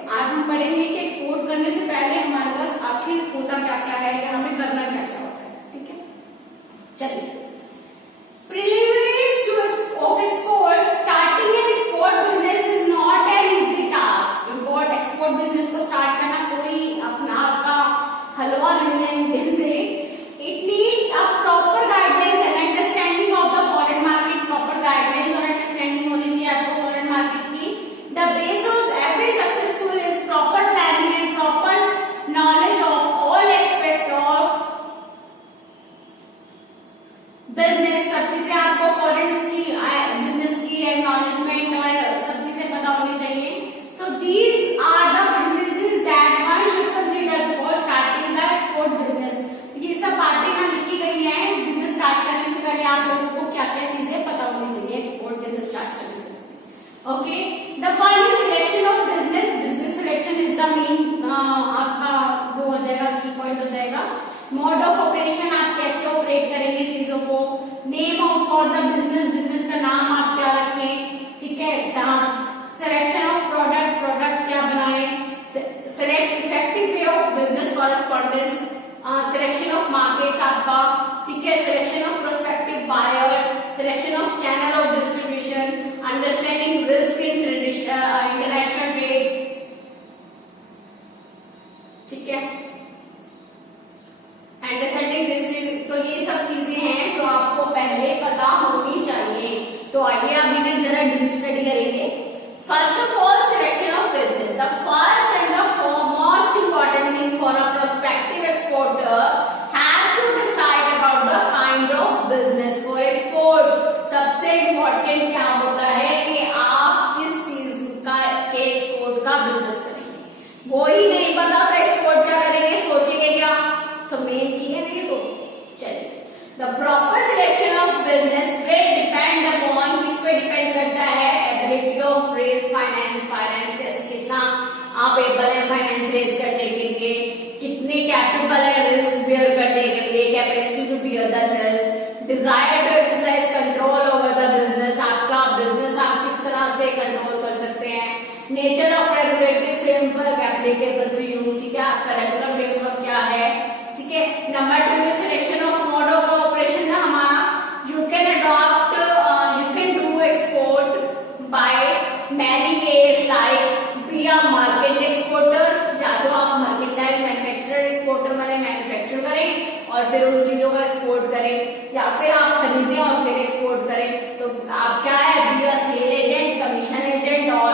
तो आज हम पढ़ेंगे कि एक्सपोर्ट करने से पहले हमारे पास आखिर होता क्या क्या है या हमें करना क्या क्या होता है। ठीक है, चलिए। Preliminaries of export. Starting an export business is not an easy task. Export business को start करना कोई अपना आपका हलवा नहीं है दिन से। It needs a proper guidelines and understanding of the foreign market. Proper guidelines और understanding होनी चाहिए आपको foreign market की। The base of every successful is proper planning and proper knowledge of all aspects of business. सब चीजें आपको foreign की business की एक्नॉलेजमेंट और सब चीजें पता होनी चाहिए। So these are the preliminaries that one should consider before starting the export business. ये सब बातें यहाँ लिखी गई हैं। बिजनेस स्टार्ट करने से पहले आप लोगों को क्या क्या चीजें पता होनी चाहिए एक्सपोर्ट बिजनेस स्टार्ट करने से। Okay, the first selection of business. Business selection is the main आपका वो हो जाएगा, की पॉइंट हो जाएगा। मोड ऑफ ऑपरेशन, आप कैसे ऑपरेट करेंगे चीजों को। Name of for the business, business का नाम आप क्या रखें। ठीक है, सिलेक्शन ऑफ प्रोडक्ट, प्रोडक्ट क्या बनाए। Select effective way of business correspondence, selection of markets आपका। ठीक है, selection of prospective buyer, selection of channel of distribution, understanding risk in international trade. ठीक है, अंडरस्टैंडिंग रिस्क। तो ये सब चीजें हैं जो आपको पहले पता होनी चाहिए। तो आइए अभी हम जरा डीप स्टडी करेंगे। First of all, selection of business. The first and the most important thing for a prospective exporter have to decide about the kind of business for export. सबसे इंपॉर्टेंट क्या होता है कि आप किस चीज का के एक्सपोर्ट का बिजनेस करेंगे। वो ही नहीं पता तो एक्सपोर्ट क्या करेंगे, सोचेंगे क्या। तो मेन की है नहीं। तो चलिए, the proper selection of business will depend upon, किस पे डिपेंड करता है, ability of raise finance. Finance कैसे, कितना आप एबल है फाइनेंस रेज करने के लिए, कितने कैपेबल है रिस्क बेयर करने के लिए, capacity to bear the risk, desire to exercise control over the business. आपका बिजनेस आप किस तरह से कंट्रोल कर सकते हैं। Nature of regulatory framework applicable to you. ठीक है, आपका रेगुलर फ्रेमवर्क क्या है। ठीक है, नंबर 2 है selection of mode of operation. ना हमारा you can adopt, you can do export by many ways, like be a market exporter, या तो आप मर्केंटाइल मैन्युफैक्चरर एक्सपोर्टर बने, मैन्युफैक्चर करें और फिर उन चीजों का एक्सपोर्ट करें, या फिर आप खरीदें और फिर एक्सपोर्ट करें। तो आप क्या है, be a sale agent, commission agent और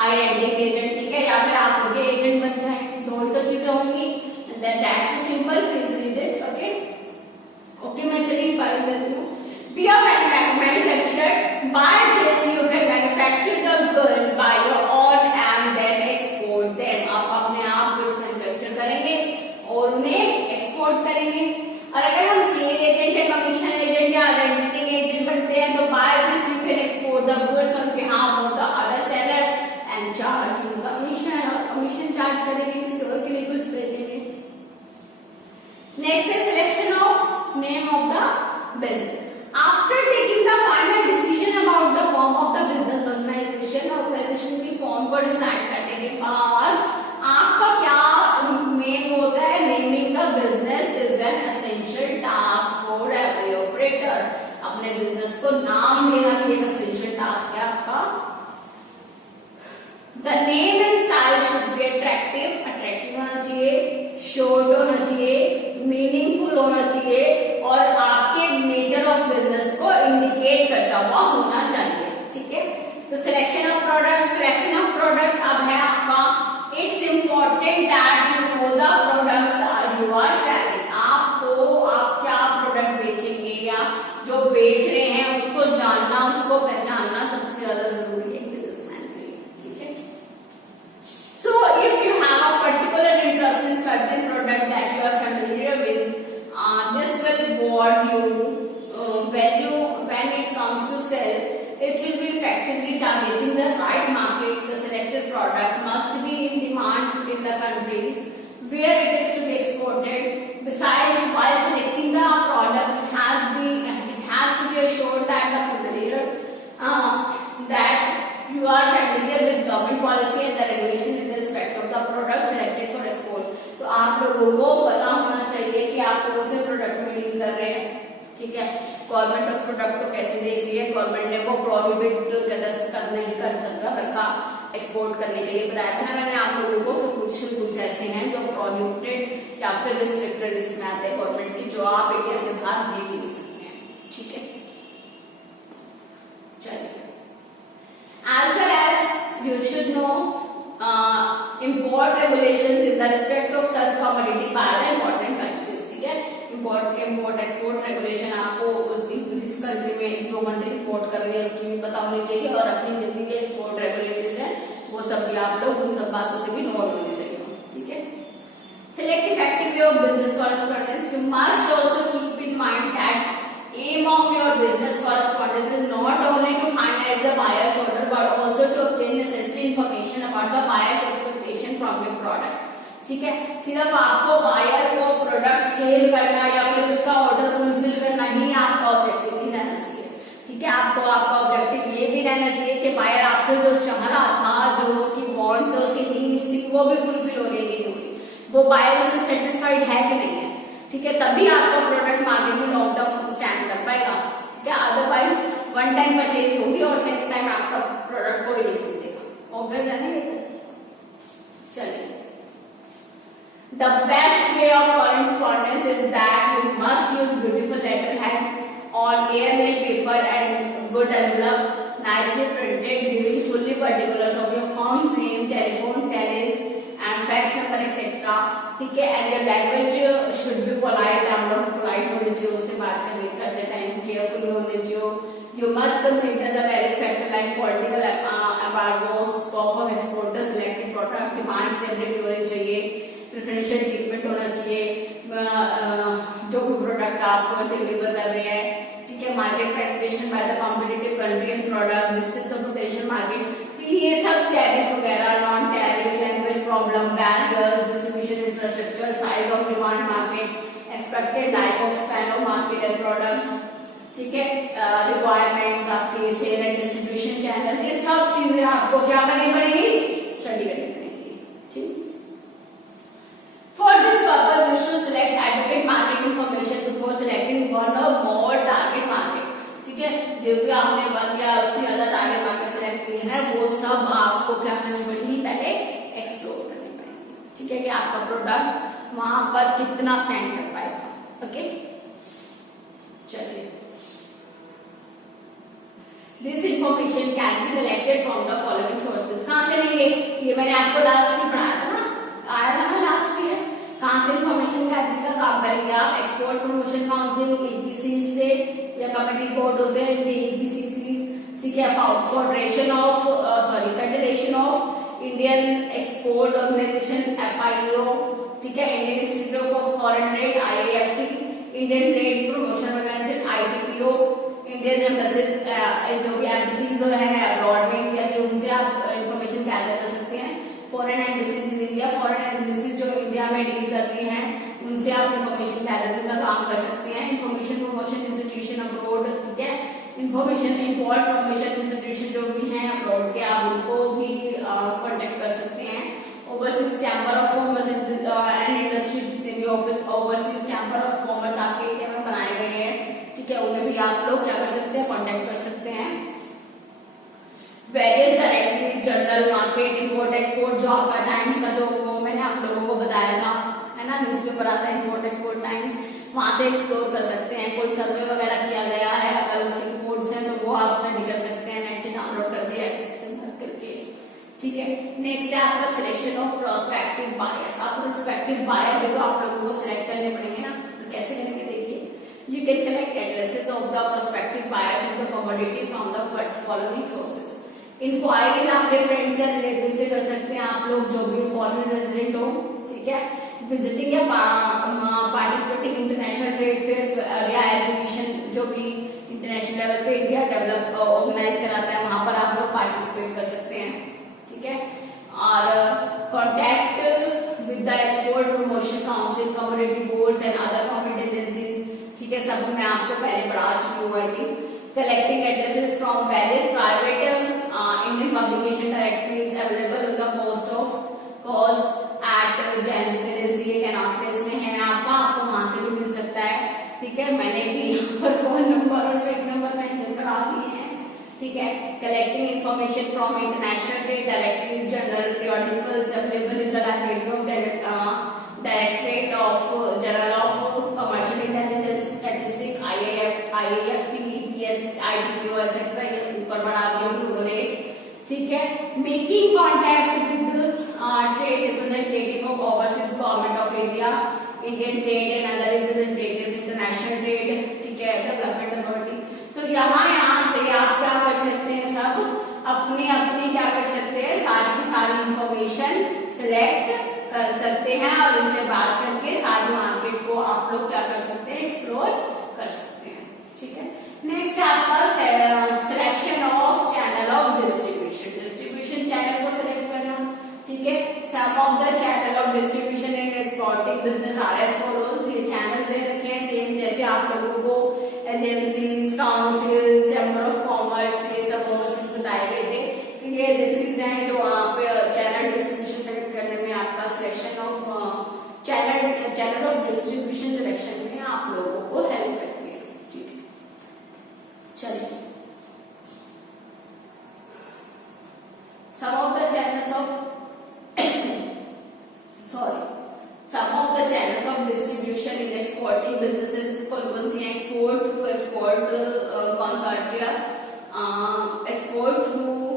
आइडेंटिटी एजेंट। ठीक है, या फिर आप उनके एजेंट बन जाए। दो ही तो चीजें होंगी। Then that's so simple. Please read it. Okay. Okay, मैं चलिए पढ़ देती हूँ। Be a manufacturer. By this you can manufacture the goods by your own and then export them. आप अपने आप goods manufacture करेंगे और उन्हें export करेंगे। और अगर हम सेल एजेंट या कमीशन एजेंट या आइडेंटिटी एजेंट बनते हैं तो by this you can export the goods on behalf of the other seller and charge him commission। और कमीशन चार्ज करेंगे, किसी और के लिए goods बेचेंगे। Next is selection of name of the business. After taking the final decision about the form of the business organization की form को decide करने के बाद आपका क्या मेन होता है, naming the business is an essential task for every operator. अपने बिजनेस को नाम देना भी एक एसेंशियल टास्क है आपका। The name and style should be attractive, attractive होना चाहिए, short होना चाहिए, मीनिंगफुल होना चाहिए और आपके नेचर ऑफ बिजनेस को इंडिकेट करता हुआ होना चाहिए। ठीक है, तो selection of product. Selection of product अब है आपका, it's important that you know the products you are selling. आपको आप क्या प्रोडक्ट बेचेंगे या जो बेच रहे हैं उसको जानना, उसको पहचानना सबसे ज्यादा जरूरी है बिजनेसमैन के लिए। ठीक है, so if you have a particular interest in certain product that you are familiar with, this will board you value when it comes to sell. It will be effectively targeting the right markets. The selected product must be in demand in the countries where it is to be exported. Besides, while selecting the product, it has to be assured that the familiar that you are familiar with government policy and लोगों को पता होना चाहिए कि आप कौन से product में डील कर रहे हैं, ठीक है। गवर्नमेंट उस प्रोडक्ट को कैसे देख रही है, गवर्नमेंट ने वो प्रोहिबिट नहीं कर सकता रखा एक्सपोर्ट करने के लिए बताया था मैंने आप लोगों को कि कुछ ऐसे हैं जो प्रोहिबिटेड या फिर रिस्ट्रिक्टेड लिस्ट में आते हैं गवर्नमेंट की, जो आप इंडिया से बाहर भेज नहीं सकते हैं, ठीक है। चलिए, as well as you should know import regulations in the respect of such commodity by the important countries, ठीक है। import export regulation आपको जिस कंट्री में जो कंट्री इंपोर्ट कर रही है उसकी भी पता होनी चाहिए, और अपनी जितनी भी एक्सपोर्ट रेगुलेटरीज है वो सब भी आप लोग उन सब बातों से भी नोट होने चाहिए, ठीक है। Select effective way of business correspondence. You must also keep in mind that aim of your business correspondence is not only to finalize the buyer's order but also to obtain necessary information about the buyer's expectation from your product, ठीक है। सिर्फ आपको buyer को product cell करना या फिर उसका order fulfil करना ही आपका ऑब्जेक्टिव नहीं रहना चाहिए, ठीक है। आपको आपका ऑब्जेक्टिव ये भी रहना चाहिए कि बायर आपसे जो चाह रहा था, जो उसकी वांट्स और उसकी नीड्स थी वो भी फुलफिल हो रही है, वो बायर उससे सेटिस्फाइड है कि नहीं है, ठीक है। तभी आपका प्रोडक्ट मार्केट में लॉन्ग टर्म स्टैंड कर पाएगा, ठीक है। अदरवाइज वन टाइम परचेज होगी और सेकंड टाइम आपका प्रोडक्ट कोई नहीं खरीदेगा, ऑब्वियस है ना ये। चलिए, the best way of correspondence is that you must use beautiful letterhead on airmail paper and good envelope, nicely printed, giving fully particulars of your firm's name, telephone, tallies and fax number etc, ठीक है। and your language should be polite, आप लोग polite होने चाहिए उससे बात करते time, careful होने चाहिए। you must consider the various factors like political embargo, scope of export, the selected product, demand stability होनी चाहिए, प्रेफरेंशियल ट्रीटमेंट होना चाहिए जो भी प्रोडक्ट आप डिलीवर कर रहे हैं, ठीक है। Market penetration by the competitive country and product, distance of potential market, ये सब टैरिफ वगैरह, non tariff, language problem, barriers, distribution infrastructure, size of demand market, expected life of span of market and product, ठीक है। Requirements आपके cell and distribution channel, ये सब चीजें आपको क्या करनी पड़ेगी, स्टडी करनी पड़ेगी, ठीक। For this purpose, you should select adequate market information before selecting one or more target market, ठीक है। जो भी आपने 1 या उससे ज्यादा टारगेट मार्केट सेलेक्ट किए हैं वो सब आपको क्या करनी पड़ेगी, पहले एक्सप्लोर करनी पड़ेगी, ठीक है, कि आपका प्रोडक्ट वहां पर कितना स्टैंड कर पाएगा, ओके। चलिए, this information can be collected from the following sources. कहां से लेंगे, ये मैंने आपको लास्ट में पढ़ाया था ना, आया था ना लास्ट में। कहां से इंफॉर्मेशन कैटरिंग का काम करेंगे आप, एक्सपोर्ट प्रमोशन काउंसिल, ईपीसी से, या कमेटी बोर्ड होते हैं इनके ईपीसीसी, ठीक है। Federation of Indian export organisation FIO, ठीक है। Indian institute of foreign trade IIFT, Indian trade promotion organisation ITPO, Indian embassies, जो भी एम्बेसीज जो है अब्रॉड में इंडिया के, उनसे आप इंफॉर्मेशन गैदर कर सकते हैं। Foreign embassies in India, foreign embassies जो इंडिया में डील कर रही हैं उनसे आप इंफॉर्मेशन गैदरिंग का काम कर सकते हैं। इंफॉर्मेशन प्रमोशन इंस्टीट्यूशन अब्रॉड, ठीक है। इंफॉर्मेशन इंपोर्ट प्रमोशन इंस्टीट्यूशन जो भी हैं अब्रॉड के, आप उनको भी कांटेक्ट कर सकते हैं। Overseas chamber of commerce and industry, जितने भी ओवरसीज चैम्बर ऑफ कॉमर्स आपके इंडिया में बनाए गए हैं, ठीक है, उन्हें भी आप लोग क्या कर सकते हैं, कांटेक्ट कर सकते हैं। Various directory, journal, market, import export, जो आपका टाइम्स का जो मैंने आप लोगों को बताया था, है ना, न्यूज़पेपर आता है इंपोर्ट एक्सपोर्ट टाइम्स, वहां से एक्सप्लोर कर सकते हैं। कोई सर्वे वगैरह किया गया है, अगर उसके रिपोर्ट्स हैं तो वो आप स्टडी कर सकते हैं, नेट से डाउनलोड करके करके, ठीक है। नेक्स्ट है आपका सिलेक्शन ऑफ प्रोस्पेक्टिव बायर्स। आप प्रोस्पेक्टिव बायर है तो आप लोगों को सिलेक्ट करने पड़ेंगे ना, तो कैसे करेंगे देखिए। You can collect addresses of the prospective buyers of the commodity from the following sources. Inquiries आप अपने फ्रेंड्स या रिलेटिव से कर सकते हैं, आप लोग जो भी फॉरेन रेजिडेंट हो, ठीक है। विजिटिंग या पार्टिसिपेटिंग इंटरनेशनल ट्रेड फेयर्स या एग्जीबिशन, जो भी इंटरनेशनल लेवल पे इंडिया डेवलप ऑर्गेनाइज कराता है, वहां पर आप लोग पार्टिसिपेट कर सकते हैं, ठीक है। और contact with the export promotion council, community boards and other government agencies, ठीक है, सब मैं आपको पहले पढ़ा चुकी हूँ I think. collecting addresses from various private Indian publication directories available at the cost at general cannot place ठीक है, मैंने भी यहाँ पर फोन नंबर और फैक्स नंबर मेंशन करा दिए हैं, ठीक है। Collecting information from international trade directories, journal, periodicals available in the library of directorate of general of commercial intelligence, statistic, IAFT, EPS, ITPO etcetera, ये ऊपर बढ़ा दिया उन्होंने, ठीक है। Making contact with trade representative of overseas government of India, Indian trade and other representatives, international trade, ठीक है, development authority. तो यहाँ से आप क्या कर सकते हैं, सब अपनी अपनी क्या कर सकते हैं, सारी की सारी इंफॉर्मेशन सिलेक्ट कर सकते हैं और उनसे बात करके सारी मार्केट को आप लोग क्या कर सकते हैं, एक्सप्लोर कर सकते हैं, ठीक है। नेक्स्ट है आपका selection of channel of distribution, distribution channel को सिलेक्ट करना, ठीक है। Some of the channel of distribution in exporting business are as follows, ये चैनल दे रखे हैं सेम जैसे आप लोगों को agencies, councils, chamber of commerce, ये सब ओवरसीज बताए गए थे। तो ये एजेंसीज हैं जो आप चैनल डिस्ट्रीब्यूशन सेलेक्ट करने में आपका selection of channel of distribution selection में आप लोगों को हेल्प करती है, ठीक है। चलिए, some of the channels of distribution in exporting businesses, कौन सी हैं, export to export consortia, export through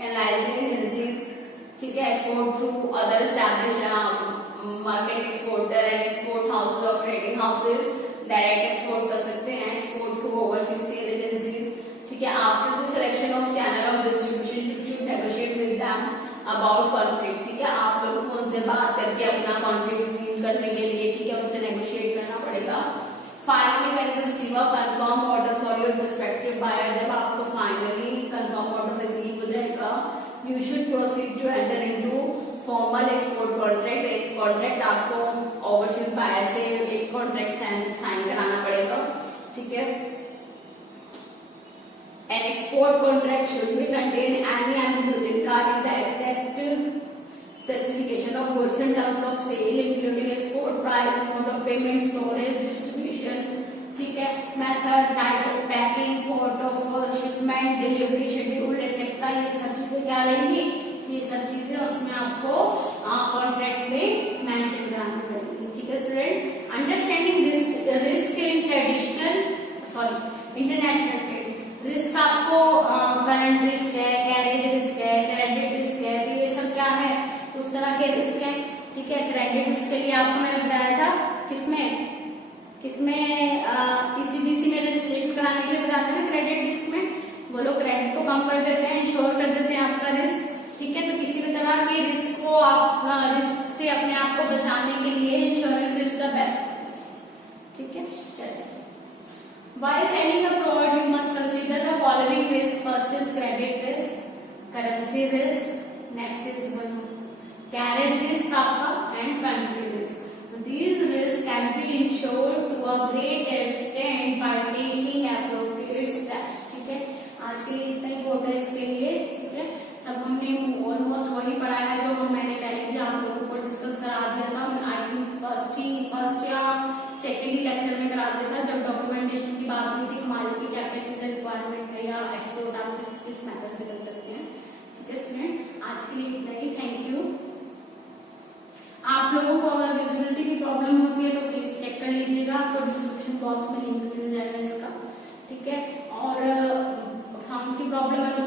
canalizing agencies, ठीक है, export through other established market exporter and export houses of trading houses, direct export कर सकते हैं, export through overseas sale agencies, ठीक है। After the selection of channel of distribution, you should negotiate with them about conflict, ठीक है। आप लोगों को उनसे बात करके अपना conflict स्टील करने के लिए, ठीक है, उनसे negotiate करना पड़ेगा। Finally, when you receive a confirm order for your prospective buyer, जब आपको finally confirm order receive हो जाएगा, you should proceed to enter into formal export contract। एक contract आपको overseas buyer से एक contract sign कराना पड़ेगा, ठीक है। An export contract should be contain any ambiguity regarding the exact specification of goods in terms of sale, including export price, mode of payment, storage, distribution, ठीक है, method, type of packing, port of shipment, delivery schedule, etc. ये सब चीजें क्या रहेंगी, ये सब चीजें उसमें आपको कॉन्ट्रैक्ट में मेंशन करानी पड़ेगी, ठीक है student. Understanding risk in international trade, risk आपको करंट रिस्क है, कैरेज रिस्क है, क्रेडिट रिस्क है, तो ये सब क्या है, उस तरह के रिस्क है, ठीक है। क्रेडिट रिस्क के लिए आपको मैंने बताया था किसमें ECDC में रजिस्ट्रेशन कराने के लिए बताते हैं, क्रेडिट रिस्क में वो लोग क्रेडिट को कम कर देते हैं, इंश्योर कर देते हैं आपका रिस्क, ठीक है। तो किसी भी तरह के रिस्क को आप रिस्क से अपने आप को बचाने के लिए इंश्योरेंस इज द बेस्ट, ठीक है। चलिए, while selling a product you must consider the following risk. First is credit risk, currency risk, next is carriage risk आपका and country risk. So these risks can be insured to a great extent by taking appropriate steps, ठीक है। आज के लिए इतना ही होता है इसके लिए, ठीक है। सब हमने ऑलमोस्ट वही पढ़ा है जो मैंने पहले भी आप लोगों को डिस्कस करा दिया था, आई थिंक फर्स्ट या सेकेंड ही लेक्चर में करा दिया था, जब डॉक्यूमेंटेशन की बात हुई थी हमारे की क्या क्या चीजें रिक्वायरमेंट है या एक्सप्लोर आप किस मेथड से कर सकते हैं, ठीक है स्टूडेंट। आज के लिए इतना ही, थैंक यू। आप लोगों को अगर विजिबिलिटी की प्रॉब्लम होती है तो प्लीज चेक कर लीजिएगा, आपको डिस्क्रिप्शन बॉक्स में लिंक मिल जाएगा इसका, ठीक है। और साउंड की प्रॉब्लम है तो